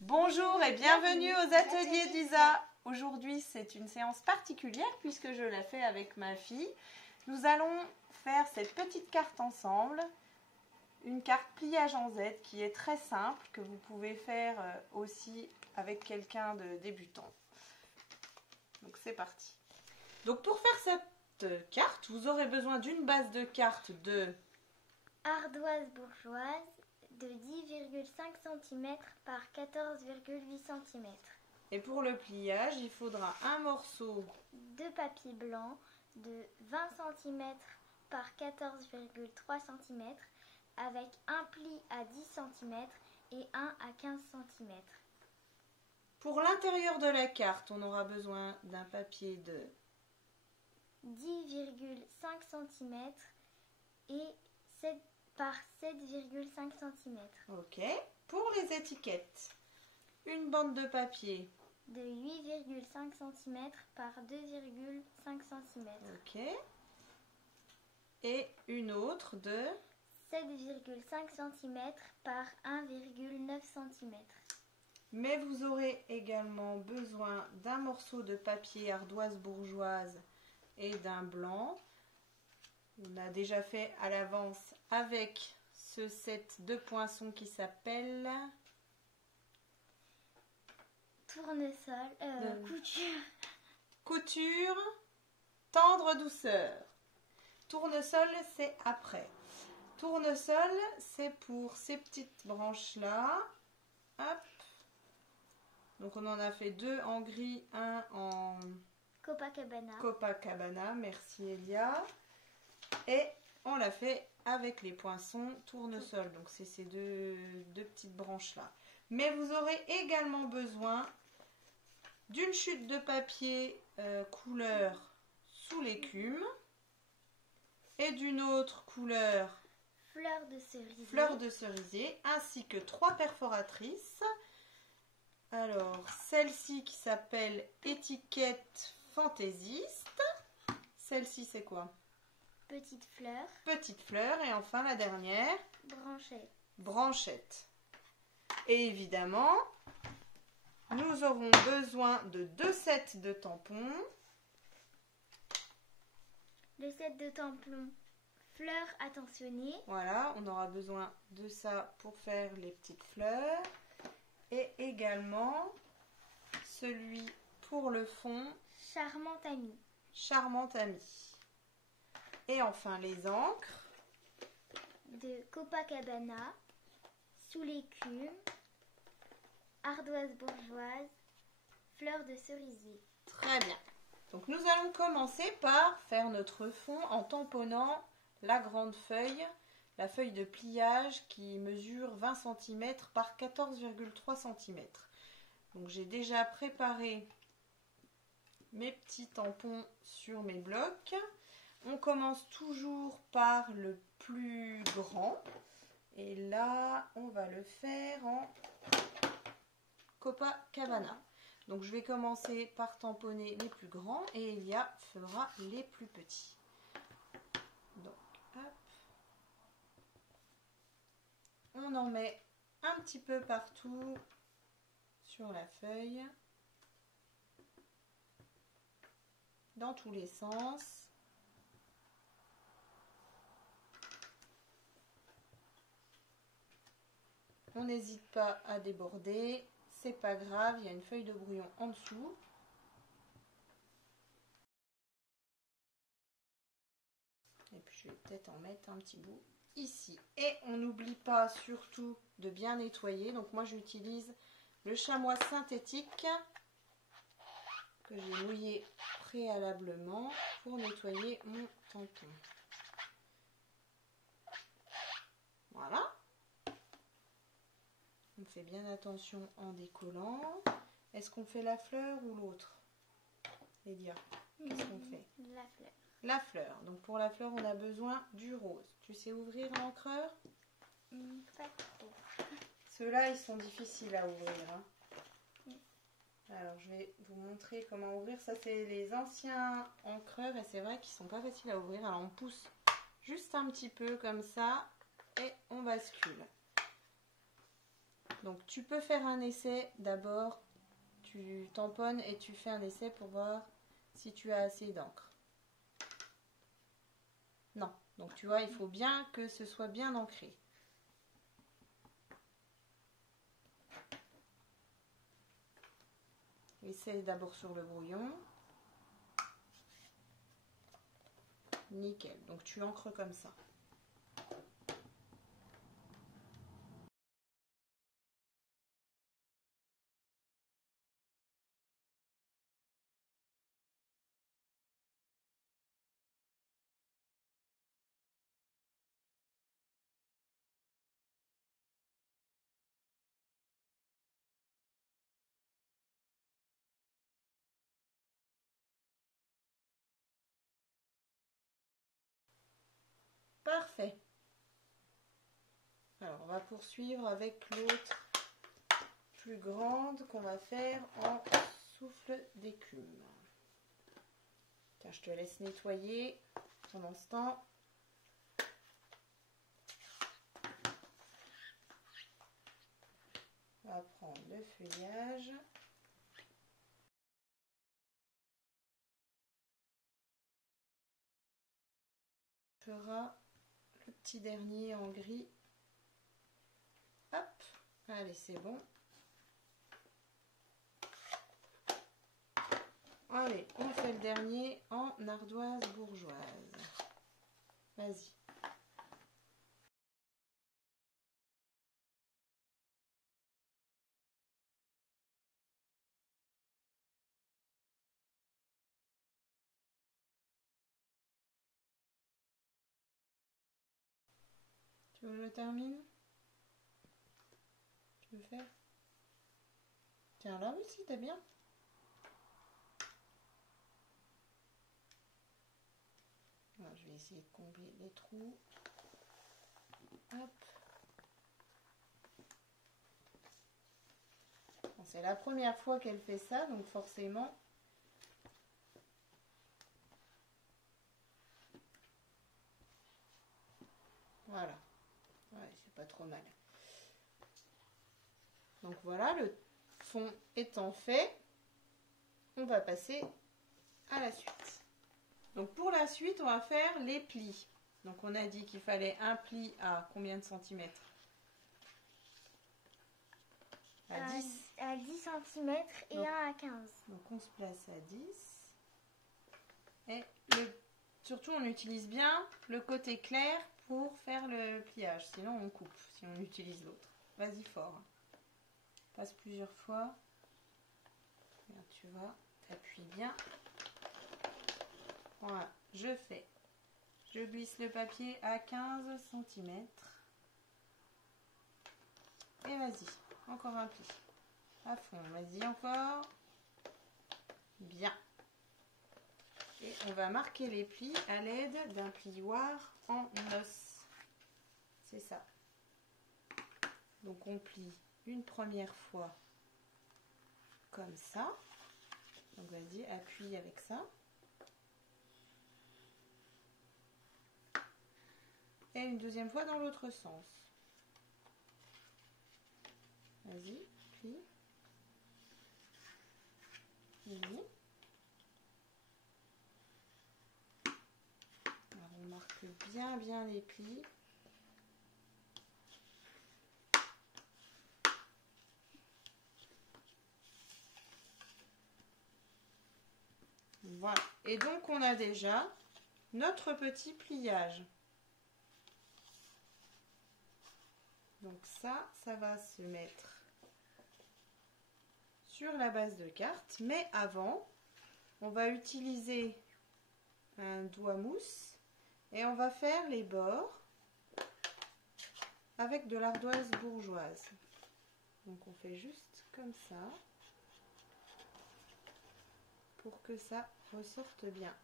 Bonjour et bienvenue aux ateliers d'Isa. Aujourd'hui, c'est une séance particulière puisque je la fais avec ma fille. Nous allons faire cette petite carte ensemble, une carte pliage en Z qui est très simple, que vous pouvez faire aussi avec quelqu'un de débutant. Donc c'est parti. Donc pour faire cette carte, vous aurez besoin d'une base de carte de ardoise bourgeoise de 10,5 cm par 14,8 cm. Et pour le pliage, il faudra un morceau de papier blanc de 20 cm par 14,3 cm avec un pli à 10 cm et un à 15 cm. Pour l'intérieur de la carte, on aura besoin d'un papier de 10,5 cm et 7 par 7,5 cm. Ok. Pour les étiquettes, une bande de papier de 8,5 cm par 2,5 cm. Ok. Et une autre de 7,5 cm par 1,9 cm. Mais vous aurez également besoin d'un morceau de papier ardoise bourgeoise et d'un blanc. On a déjà fait à l'avance avec ce set de poinçons qui s'appelle tournesol, couture. Couture, tendre douceur. Tournesol, c'est après. Tournesol, c'est pour ces petites branches-là. Hop. Donc on en a fait deux en gris, un en Copacabana. Copacabana, merci Elia. Et on l'a fait avec les poinçons tournesol. Donc c'est ces deux petites branches-là. Mais vous aurez également besoin d'une chute de papier couleur sous l'écume et d'une autre couleur fleur de cerisier, ainsi que 3 perforatrices. Alors, celle-ci qui s'appelle étiquette fantaisiste. Celle-ci, c'est quoi? Petite fleur. Petite fleur. Et enfin, la dernière? Branchette. Branchette. Et évidemment, nous aurons besoin de 2 sets de tampons. Le set de tampons fleurs attentionnées. Voilà, on aura besoin de ça pour faire les petites fleurs. Et également celui pour le fond. Charmant ami. Charmant ami. Et enfin les encres. De Copacabana, sous l'écume, ardoise bourgeoise, fleur de cerisier. Très bien. Donc nous allons commencer par faire notre fond en tamponnant la grande feuille, la feuille de pliage qui mesure 20 cm par 14,3 cm. Donc j'ai déjà préparé mes petits tampons sur mes blocs. On commence toujours par le plus grand. Et là, on va le faire en Copacabana. Donc je vais commencer par tamponner les plus grands et Elia fera les plus petits. Donc, hop. On en met un petit peu partout sur la feuille, dans tous les sens. On n'hésite pas à déborder, c'est pas grave, il y a une feuille de brouillon en dessous. Et puis je vais peut-être en mettre un petit bout ici. Et on n'oublie pas surtout de bien nettoyer. Donc moi j'utilise le chamois synthétique que j'ai mouillé préalablement pour nettoyer mon tampon. Voilà. On fait bien attention en décollant. Est-ce qu'on fait la fleur ou l'autre? Elia, qu'est-ce qu'on fait? La fleur. La fleur. Donc pour la fleur, on a besoin du rose. Tu sais ouvrir l'encreur? Pas trop. Ceux-là, ils sont difficiles à ouvrir. Hein. Alors, je vais vous montrer comment ouvrir. Ça, c'est les anciens encreurs et c'est vrai qu'ils sont pas faciles à ouvrir. Alors, on pousse juste un petit peu comme ça et on bascule. Donc tu peux faire un essai d'abord, tu tamponnes et tu fais un essai pour voir si tu as assez d'encre. Non, donc tu vois, il faut bien que ce soit bien ancré. Essaye d'abord sur le brouillon. Nickel, donc tu encres comme ça. Parfait. Alors, on va poursuivre avec l'autre plus grande qu'on va faire en souffle d'écume. Tiens, je te laisse nettoyer pendant ce temps. On va prendre le feuillage. On fera le petit dernier en gris. Hop, allez, c'est bon. Allez, on fait le dernier en ardoise bourgeoise. Vas-y. Tu veux que je termine? Tu veux faire? Tiens, là aussi, t'es bien. Alors, je vais essayer de combler les trous. Hop. Bon, c'est la première fois qu'elle fait ça, donc forcément... Voilà. Ouais, c'est pas trop mal. Donc voilà, le fond étant fait, on va passer à la suite. Donc pour la suite, on va faire les plis. Donc on a dit qu'il fallait un pli à combien de centimètres? À 10. À 10 cm et Donc, un à 15. Donc on se place à 10. Et surtout on utilise bien le côté clair pour faire le pliage. Sinon on coupe si on utilise l'autre. Vas-y fort. Passe plusieurs fois. Regarde, tu vois, t'appuies bien. Voilà, je glisse le papier à 15 cm. Et vas-y, encore un pli. À fond, vas-y encore. Bien. Et on va marquer les plis à l'aide d'un plioir en os. C'est ça. Donc on plie une première fois comme ça. Donc vas-y, appuie avec ça. Et une deuxième fois dans l'autre sens. Vas-y, plie. Plie. Alors on marque bien les plis. Voilà. Et donc on a déjà notre petit pliage. Donc ça va se mettre sur la base de carte. Mais avant, on va utiliser un doigt mousse et on va faire les bords avec de l'ardoise bourgeoise. Donc on fait juste comme ça pour que ça ressorte bien.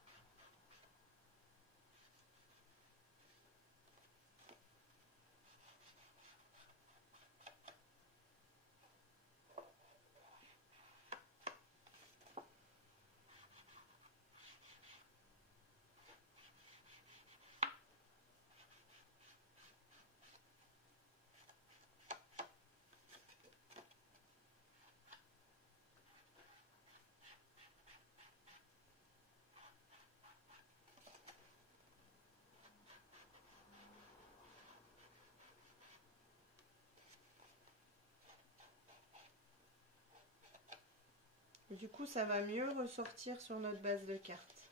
Du coup, ça va mieux ressortir sur notre base de carte.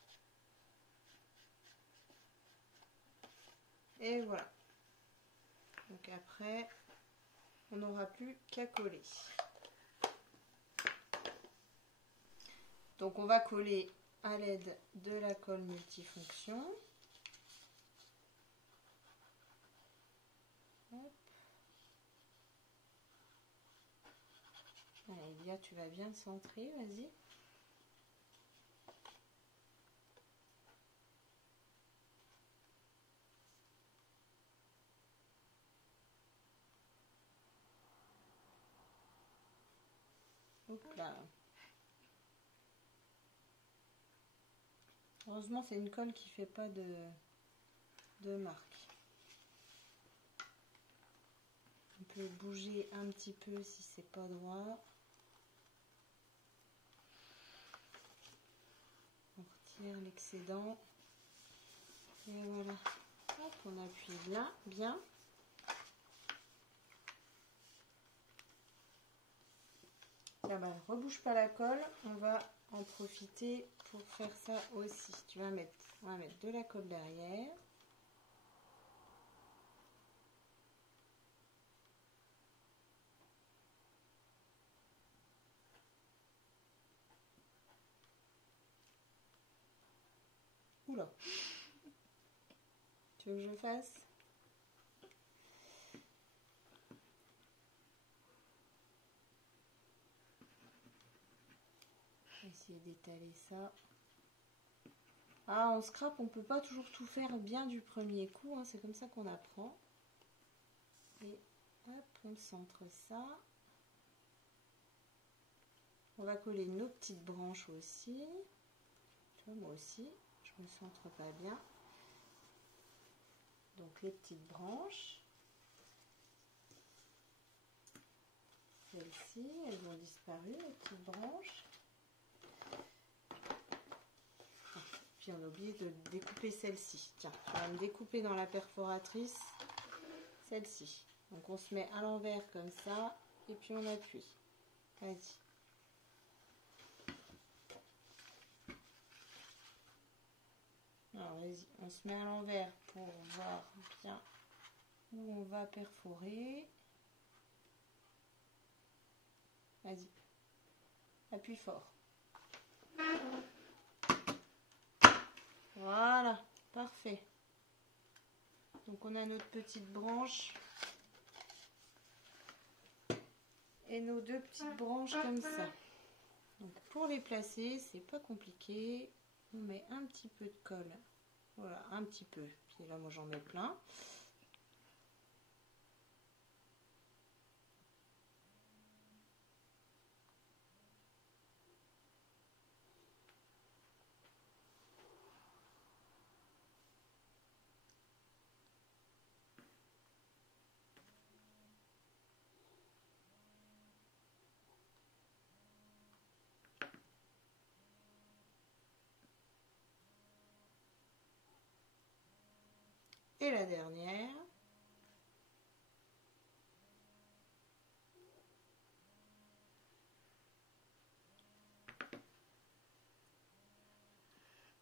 Et voilà. Donc après, on n'aura plus qu'à coller. Donc on va coller à l'aide de la colle multifonction. Hop. Allez, Elia, tu vas bien centrer, vas-y. Hop là. Heureusement, c'est une colle qui fait pas de marque. On peut bouger un petit peu si c'est pas droit. On retire l'excédent. Et voilà. Hop, on appuie là, bien. Tiens, bah, rebouge pas la colle. On va en profiter pour faire ça aussi. On va mettre de la colle derrière. Oula. Tu veux que je fasse? On va essayer d'étaler ça. Ah, en scrap, on peut pas toujours tout faire bien du premier coup. Hein. C'est comme ça qu'on apprend. Et hop, on centre ça. On va coller nos petites branches aussi. Tu vois, moi aussi, je me centre pas bien. Donc les petites branches. Celles-ci, elles ont disparu, les petites branches. Puis on a oublié de découper celle-ci. Tiens, tu vas me découper dans la perforatrice celle-ci. Donc on se met à l'envers comme ça et puis on appuie. Vas-y. Alors vas-y, on se met à l'envers pour voir bien où on va perforer. Vas-y. Appuie fort. Voilà, parfait. Donc on a notre petite branche et nos deux petites branches comme ça. Donc pour les placer, c'est pas compliqué. On met un petit peu de colle. Voilà, un petit peu. Puis là, moi j'en mets plein. Et la dernière.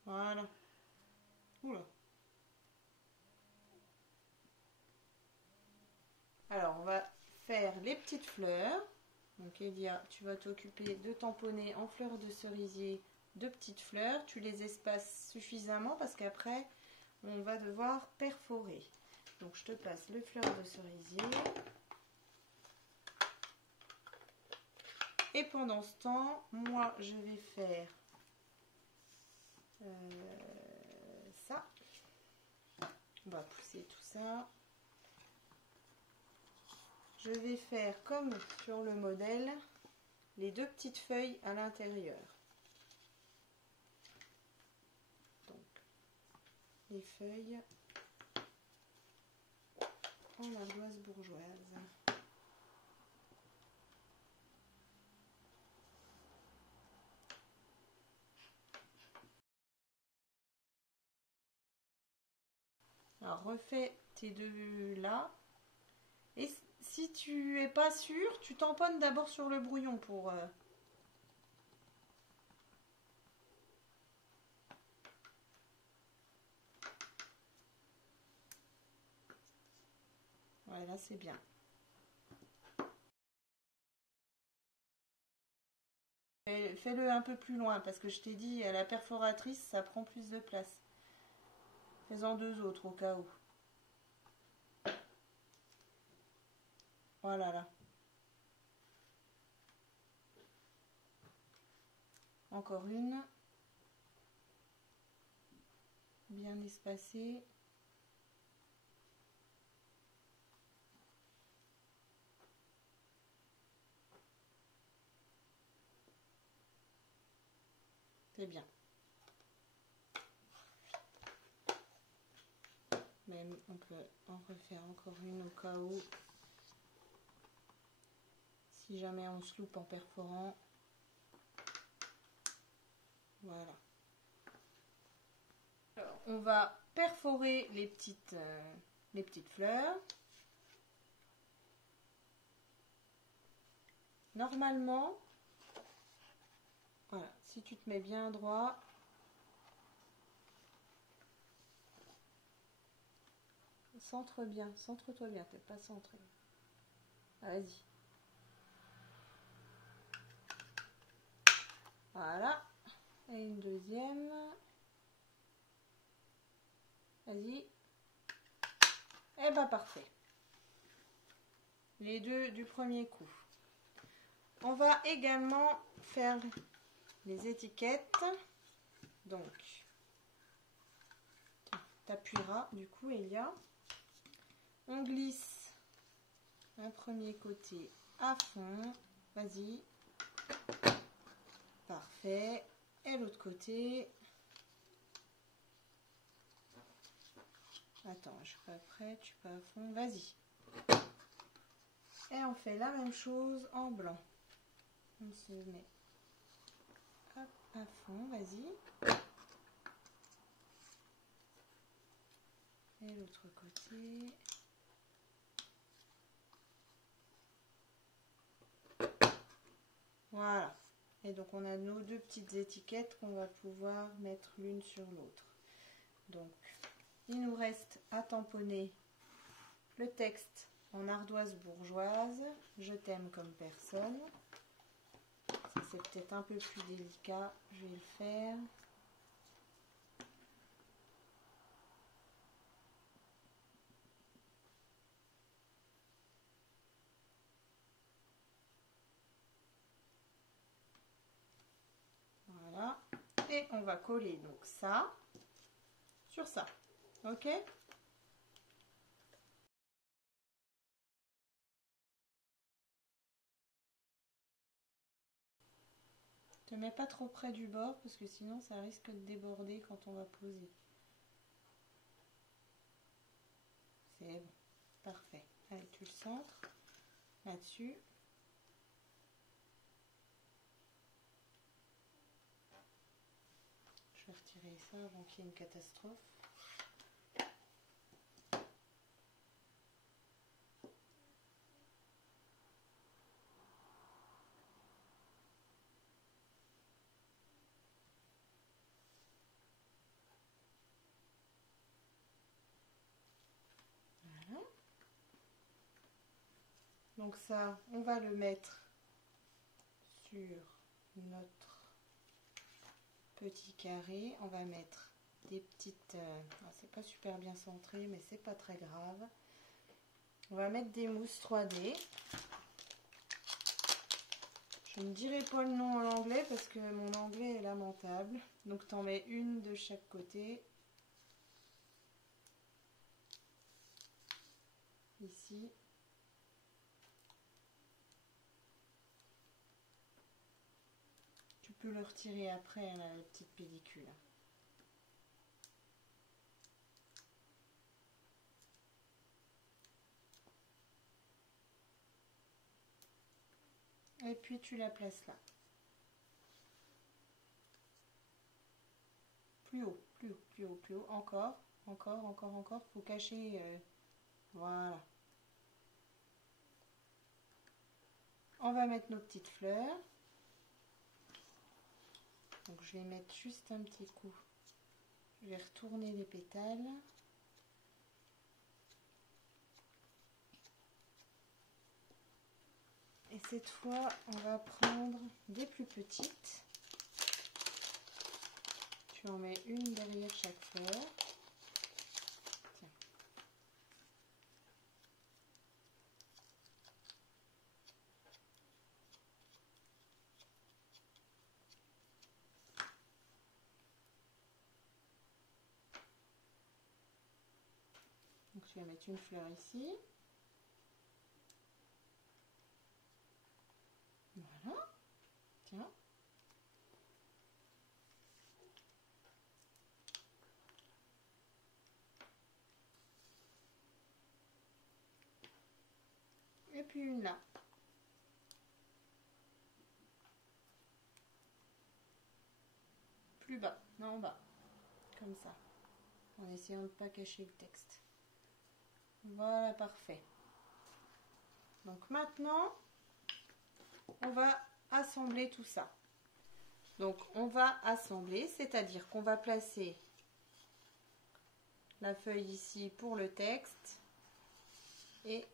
Voilà. Oula. Alors, on va faire les petites fleurs. Donc, Elia, tu vas t'occuper de tamponner en fleurs de cerisier deux petites fleurs. Tu les espaces suffisamment parce qu'après, on va devoir perforer. Donc, je te passe le fleur de cerisier. Et pendant ce temps, moi, je vais faire ça. On va pousser tout ça. Je vais faire comme sur le modèle, les deux petites feuilles à l'intérieur. Donc, les feuilles en ardoise bourgeoise. Alors, refais tes deux là. Et si tu es pas sûr, tu tamponnes d'abord sur le brouillon pour... Ouais, là c'est bien. Fais-le un peu plus loin parce que je t'ai dit, à la perforatrice, ça prend plus de place. Fais-en 2 autres au cas où. Voilà là. Encore une. Bien espacée. C'est bien. Même on peut en refaire encore une au cas où. Si jamais on se loupe en perforant. Voilà. Alors, on va perforer les petites fleurs. Normalement, voilà, si tu te mets bien droit, centre bien, centre-toi bien, peut-être pas centré. Ah, vas-y. Voilà. Et une deuxième. Vas-y. Et bah parfait. Les deux du premier coup. On va également faire les étiquettes. Donc, t'appuieras du coup, Elia. On glisse un premier côté à fond. Vas-y. Parfait. Et l'autre côté. Attends, je suis pas prête, je suis pas à fond. Vas-y. Et on fait la même chose en blanc. On se met hop, à fond, vas-y. Et l'autre côté. Voilà. Et donc on a nos deux petites étiquettes qu'on va pouvoir mettre l'une sur l'autre. Donc il nous reste à tamponner le texte en ardoise bourgeoise. Je t'aime comme personne. Ça c'est peut-être un peu plus délicat. Je vais le faire. Voilà. Et on va coller donc ça sur ça. Ok ? Te mets pas trop près du bord parce que sinon ça risque de déborder quand on va poser. C'est bon. Parfait. Allez, tu le centres là-dessus. Je vais retirer ça avant qu'il y ait une catastrophe. Voilà. Donc ça, on va le mettre sur notre petit carré. On va mettre des petites... c'est pas super bien centré, mais c'est pas très grave. On va mettre des mousses 3D. Je ne dirai pas le nom en anglais parce que mon anglais est lamentable. Donc tu en mets une de chaque côté. Ici. Tu peux le retirer après, la petite pellicule. Et puis tu la places là. Plus haut, plus haut, plus haut, plus haut. Encore, encore, encore, encore. Faut cacher. Voilà. On va mettre nos petites fleurs. Donc je vais mettre juste un petit coup. Je vais retourner les pétales. Et cette fois, on va prendre des plus petites. Tu en mets une derrière chaque fleur. Tiens. Donc tu vas mettre une fleur ici. Voilà. Tiens. Et puis une là. Plus bas, non en bas. Comme ça. En essayant de ne pas cacher le texte. Voilà, parfait. Donc maintenant, on va assembler tout ça. Donc on va assembler, c'est-à-dire qu'on va placer la feuille ici pour le texte et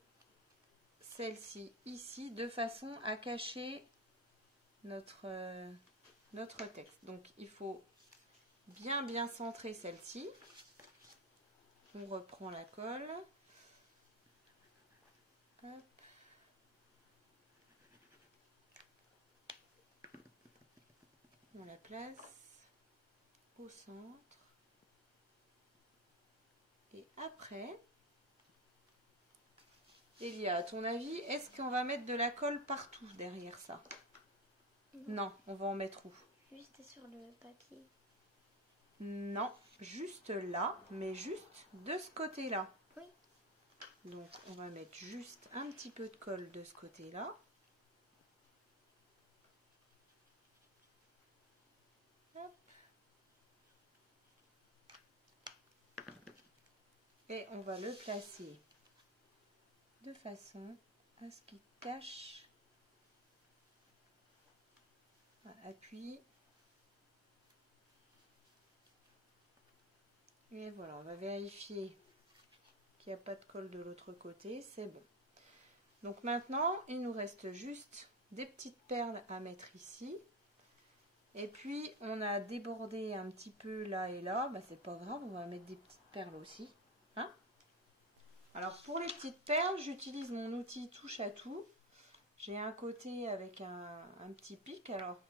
celle-ci ici de façon à cacher notre texte. Donc il faut bien centrer celle-ci. On reprend la colle. Hop. On la place au centre. Et après, Elia, à ton avis, est-ce qu'on va mettre de la colle partout derrière ça? Non, on va en mettre où? Juste sur le papier. Non, juste là, mais juste de ce côté-là. Oui. Donc, on va mettre juste un petit peu de colle de ce côté-là. Et on va le placer de façon à ce qu'il cache. Appuie. Et voilà, on va vérifier qu'il n'y a pas de colle de l'autre côté, c'est bon. Donc maintenant, il nous reste juste des petites perles à mettre ici. Et puis, on a débordé un petit peu là et là, bah, c'est pas grave, on va mettre des petites perles aussi. Hein? Alors, pour les petites perles, j'utilise mon outil touche à tout. J'ai un côté avec un petit pic, alors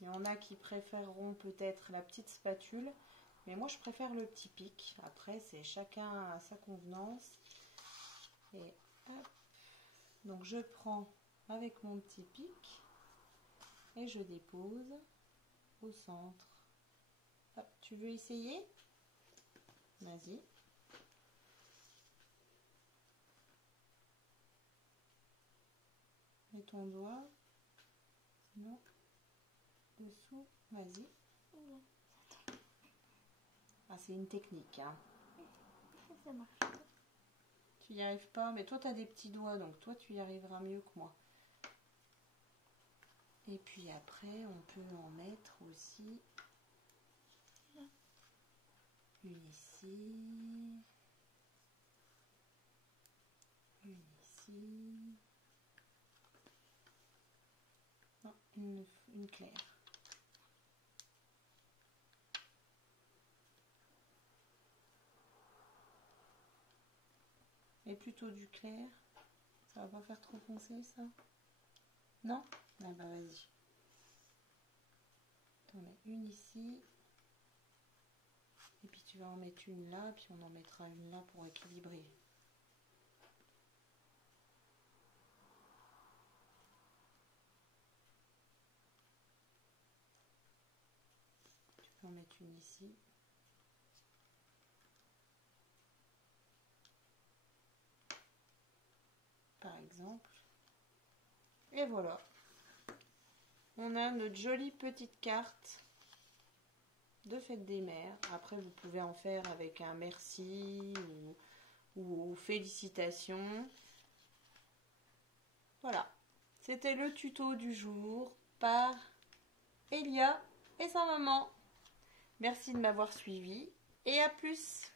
il y en a qui préféreront peut-être la petite spatule. Mais moi, je préfère le petit pic. Après, c'est chacun à sa convenance. Et hop. Donc, je prends avec mon petit pic et je dépose au centre. Hop, tu veux essayer? Vas-y. Mets ton doigt. Non. Dessous. Vas-y. Ah, c'est une technique, hein. Ça marche. Tu n'y arrives pas, mais toi tu as des petits doigts, donc toi tu y arriveras mieux que moi. Et puis après, on peut en mettre aussi une ici, une ici, non, une claire. Et plutôt du clair. Ça va pas faire trop foncé, ça? Non? Ah bah vas-y. Tu en mets une ici. Et puis tu vas en mettre une là, puis on en mettra une là pour équilibrer. Tu peux en mettre une ici. Par exemple. Et voilà. On a notre jolie petite carte de fête des mères. Après, vous pouvez en faire avec un merci ou félicitations. Voilà. C'était le tuto du jour par Elia et sa maman. Merci de m'avoir suivi et à plus.